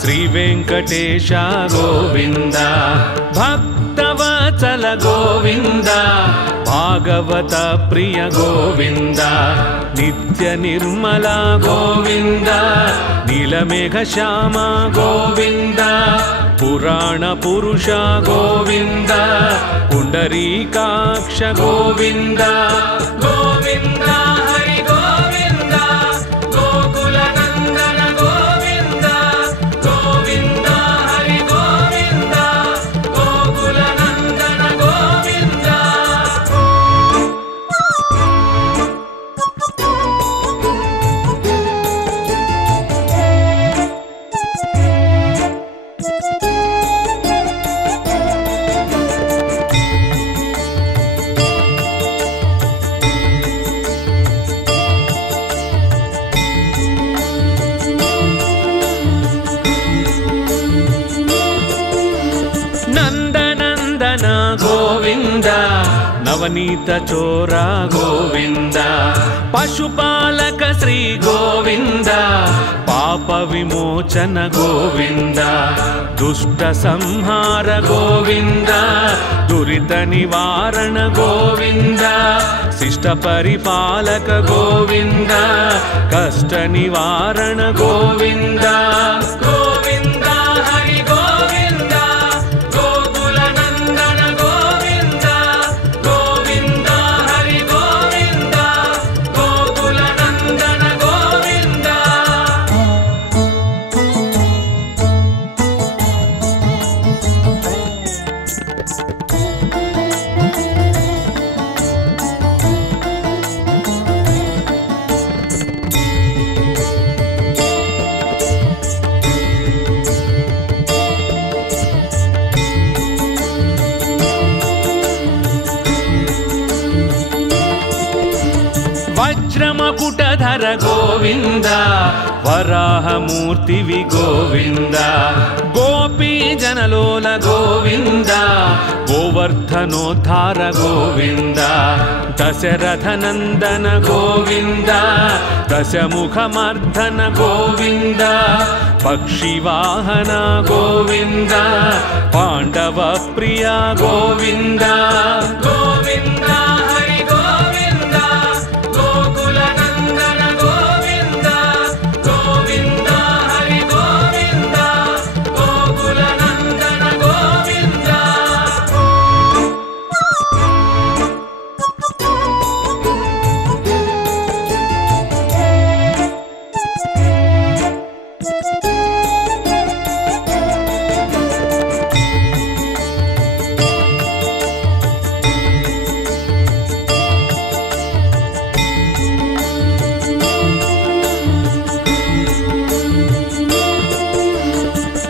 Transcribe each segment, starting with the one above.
శ్రీ వెంకటేశ గోవింద భక్తవత్సల గోవింద భాగవత ప్రియ గోవింద నిత్య నిర్మల గోవింద నీలమేఘ శ్యామ గోవింద పురాణ పురుష గోవింద పుండరీకాక్ష గోవింద గోవింద హరి గోవింద గోకుల నందన గోవింద గోవింద హరి గోవింద గోకుల నందన గోవింద. నందనందన గోవింద నవనీత చోర గోవింద పశుపాలక శ్రీ గోవింద పాప విమోచన గోవింద దుష్ట సంహార గోవింద దురిత నివారణ గోవింద శిష్ట పరిపాలక గోవింద కష్ట నివారణ గోవింద గోవింద హరి గోవింద గోకుల నందన గోవింద గోవింద హరి గోవింద గోకుల నందన గోవింద. వజ్రమకుటధర గోవింద వరాహమూర్తివి గోవింద గోపీ జనలోల గోవింద గోవర్ధనోద్ధార గోవింద దశరథ నందన గోవింద దశముఖమర్ధన గోవింద పక్షివాహన గోవింద పాండవ ప్రియ గోవింద గోవింద హరి గోవింద గోకుల నందన గోవింద గోవింద హరి గోవింద గోకుల నందన గోవింద.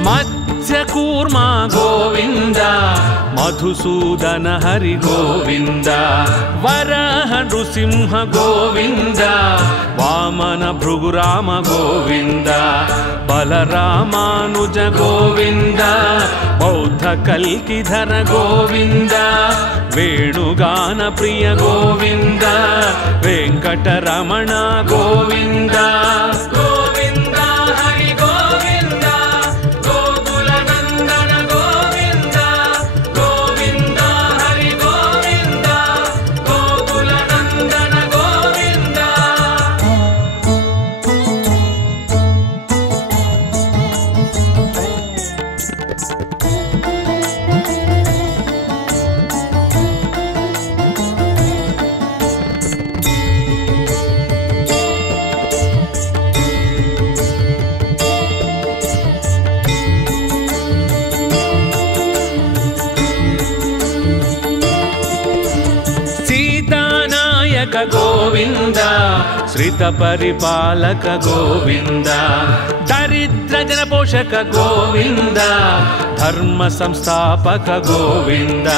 మత్స్యకూర్మ గోవింద మధుసూదన హరి గోవింద వరహ నృసింహ గోవింద వామన భృగురామ గోవింద బలరామానుజ గోవింద బౌద్ధ కల్కిధర గోవింద వేణుగాన ప్రియ గోవింద వెంకటరమణ గోవింద గోవింద హరి గోవింద గోకుల నందన గోవింద గోవింద హరి గోవింద గోకుల నందన గోవింద. సీతానాయక గోవింద శ్రిత పరిపాలక గోవింద దరి దరిద్ర జన పోషక గోవింద ధర్మ సంస్థాపక గోవింద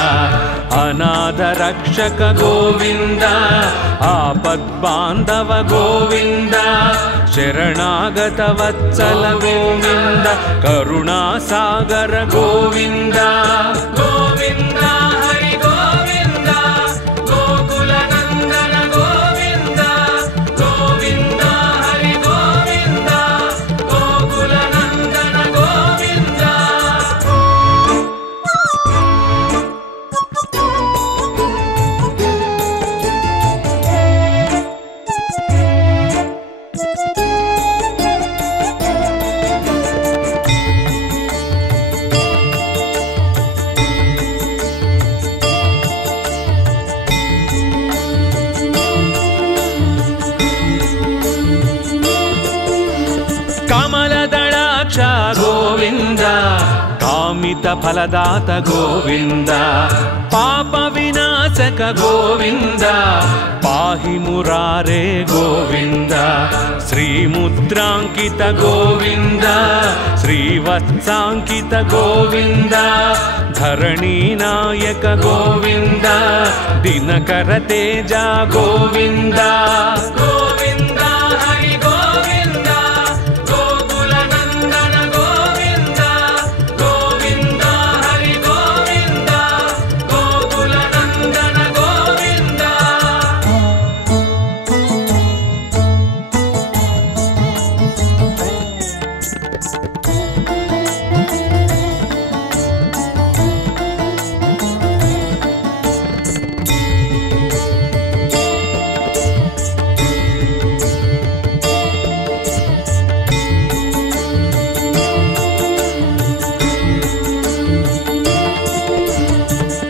అనాథ రక్షక గోవింద ఆపద్బాంధవ గోవింద శరణాగత వత్సల గోవింద కరుణాసాగర గోవింద గోవింద హరి గోవింద గోకుల నందన గోవింద గోవింద హరి గోవింద గోకుల నందన గోవింద కమలదళాక్ష గోవింద కామిత ఫలదాత గోవింద పాప వినాశక గోవింద పాహి మురారే గోవింద శ్రీముద్రాంకిత గోవింద శ్రీవత్సాంకిత గోవింద ధరణీ నాయక గోవింద దినకర తేజ గోవింద గోవింద హరి గోవింద గోకుల నందన గోవింద గోవింద హరి గోవింద గోకుల నందన గోవింద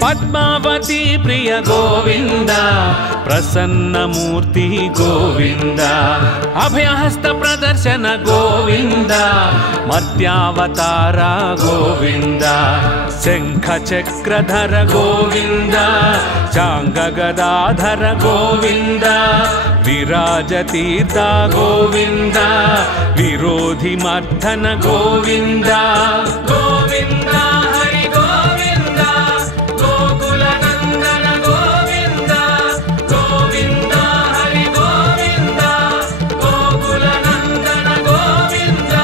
పద్మావతి ప్రియ గోవింద ప్రసన్నమూర్తి గోవింద అభయహస్త ప్రదర్శన గోవింద మర్త్యావతార గోవింద శంఖ చక్రధర గోవింద చాంగ గదాధర గోవింద విరాజ తీర్థ గోవింద విరోధి మర్దన గోవింద గోవింద హరి గోవింద గోకుల నందన గోవింద గోవింద హరి గోవింద గోకుల నందన గోవింద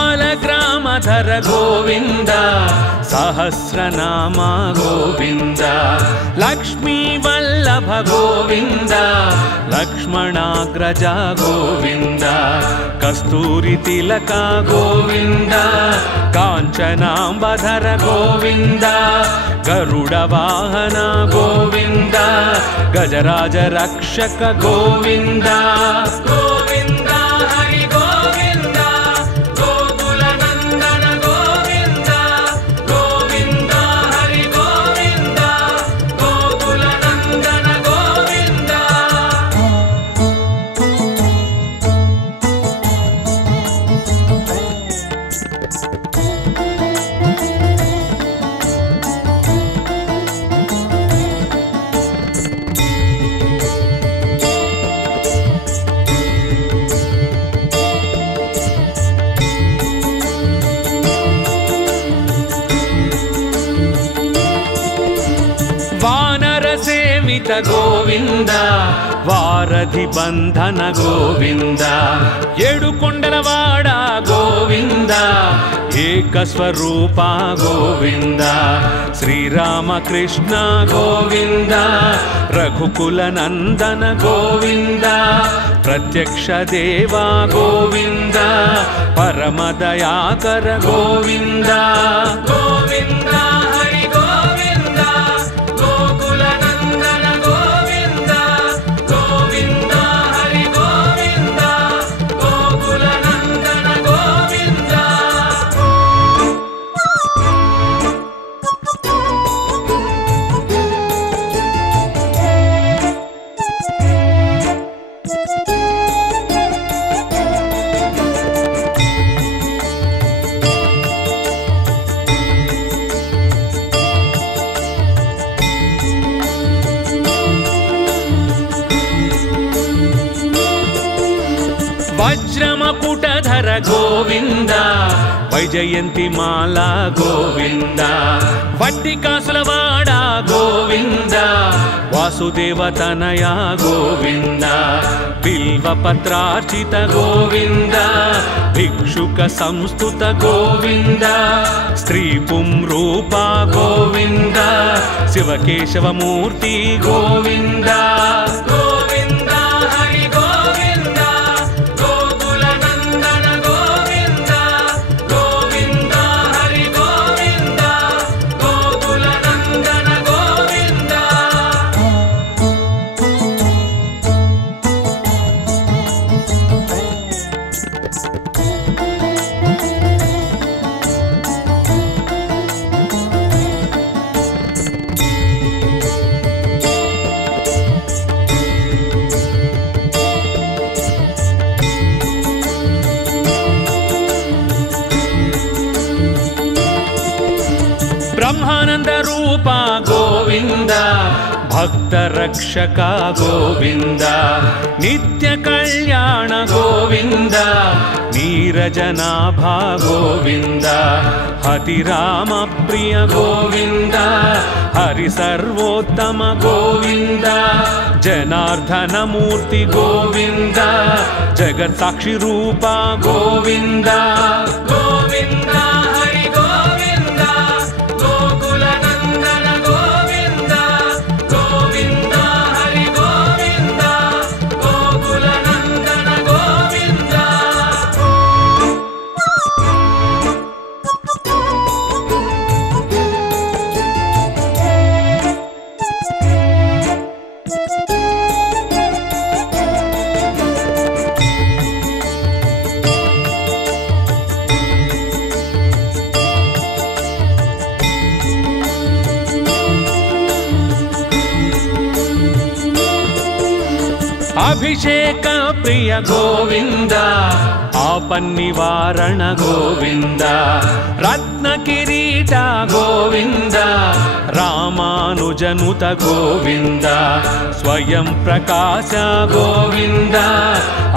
సాలగ్రామధర గోవింద సహస్రనామ గోవింద లక్ష్మీ వల్లభ గోవింద లక్ష్మణాగ్రజ గోవింద కస్తూరి తిలక గోవింద కాంచనాంబధర గోవింద గరుడ వాహన గోవింద గజరాజ రక్షక గోవింద గోవింద హరి గోవింద గోకుల నందన గోవింద గోవింద హరి గోవింద గోకుల నందన గోవింద వానర సేవిత గోవింద వారధి బంధన గోవింద ఏడుకొండలవాడ గోవింద ఏకస్వరూప గోవింద శ్రీరామకృష్ణ గోవింద రఘుకుల నందన గోవింద ప్రత్యక్ష దేవా గోవింద పరమదయాకర గోవింద గోవింద హరి గోవింద గోకుల నందన గోవింద గోవింద హరి గోవింద గోకుల నందన గోవింద మకుటధర గోవింద వైజయంతి మాల గోవింద వడ్డి కాసులవాడ గోవింద వాసుదేవ తనయ గోవింద బిల్వపత్రార్చిత గోవింద భిక్షుక సంస్తుత గోవింద స్త్రీ పుంరూప గోవింద శివకేశవమూర్తి గోవింద గోవింద హరి గోవింద గోకుల నందన గోవింద గోవింద హరి గోవింద గోకుల నందన గోవింద బ్రహ్మానంద రూప గోవింద భక్త రక్షక గోవింద నిత్య కళ్యాణ గోవింద నీరజనాభ గోవింద హతిరామ ప్రియ గోవింద హరి సర్వోత్తమ గోవింద జనార్దన మూర్తి గోవింద జగత్ సాక్షి రూప గోవింద గోవింద హరి గోవింద గోకుల నందన గోవింద గోవింద హరి గోవింద గోకుల నందన గోవింద అభిషేక ప్రియ గోవింద ఆపన్నివారణ గోవింద రత్న కిరీట గోవింద రామానుజనుత గోవింద స్వయం ప్రకాశ గోవింద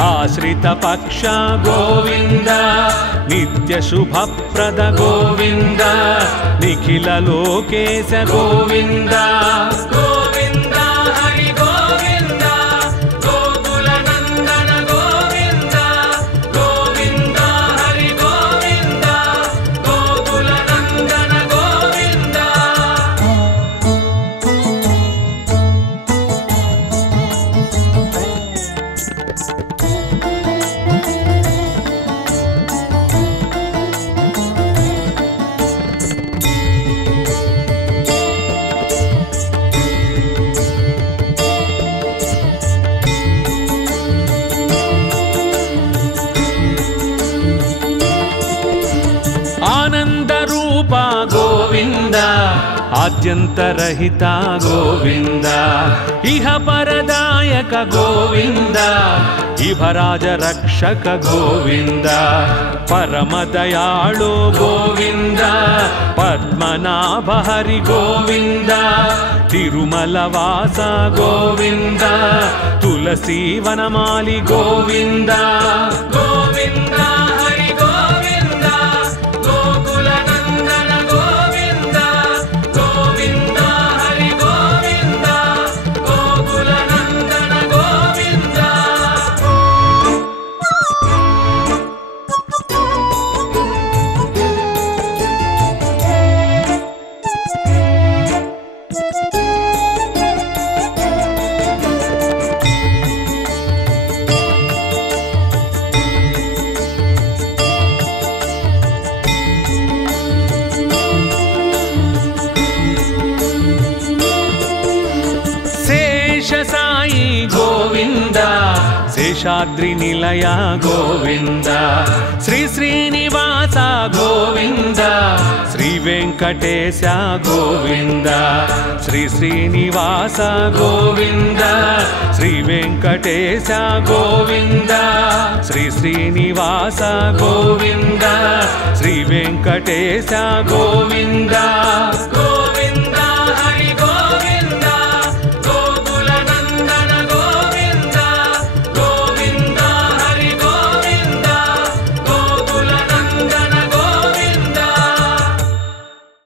ఆశ్రిత పక్ష గోవింద నిత్య శుభప్రద గోవింద నిఖిల లోకేశ గోవింద గోవింద హరి గోవింద గోకుల నందన గోవింద గోవింద హరి గోవింద గోకుల నందన గోవింద ఆనంద రూప గోవింద ఆద్యంతరహిత గోవింద ఇహ పరదాయక గోవింద ఇభరాజ రక్షక గోవింద పరమదయాళో గోవింద పద్మనాభ హరి గోవింద తిరుమల వాస గోవింద తులసి వనమాలి గోవింద గోవింద హరి గోవింద గోకుల నందన గోవింద గోవింద హరి గోవింద గోకుల నందన గోవింద శేషసాయి గోవింద శేషాద్రి నిలయ గోవింద శ్రీ శ్రీనివాస గోవింద శ్రీ వెంకటేశ గోవింద శ్రీ శ్రీనివాస గోవింద శ్రీ వెంకటేశ గోవింద శ్రీ శ్రీనివాస గోవింద శ్రీ వెంకటేశ గోవింద